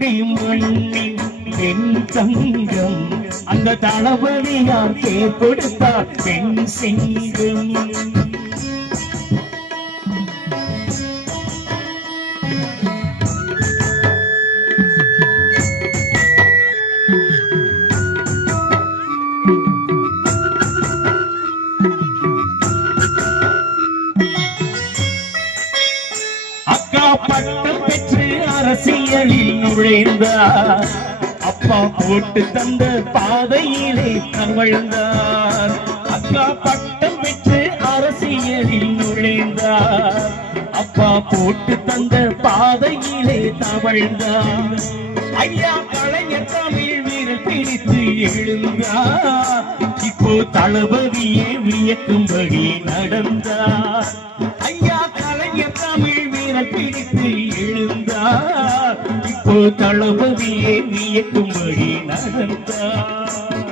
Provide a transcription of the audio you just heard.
தூத்துக்குடி மண்ணின் பெண் தங்கம் அந்த தளபதியார் பேர் கொடுத்தார் பெண் சிங்கம். அக்கா பட்டம் பெற்று அரசியலில் நுழைந்தார். அப்பா போட்டு தந்த பாதையிலே தவழ்ந்தார். அக்கா பட்டம் பெற்று அரசியலில் நுழைந்தார். அப்பா போட்டு தந்த பாதையிலே தவழ்ந்தார். ஐயா கலைஞர் தமிழ் வீரர் பிடித்து எழுந்தார். இப்போ தளபதியே வியக்கும்படி நடந்தார். ஐயா கலைஞர் தமிழ் வீரர் பிடித்து எழுந்தார். இப்போ தளபதியே வியக்கும்படி நடந்தார்.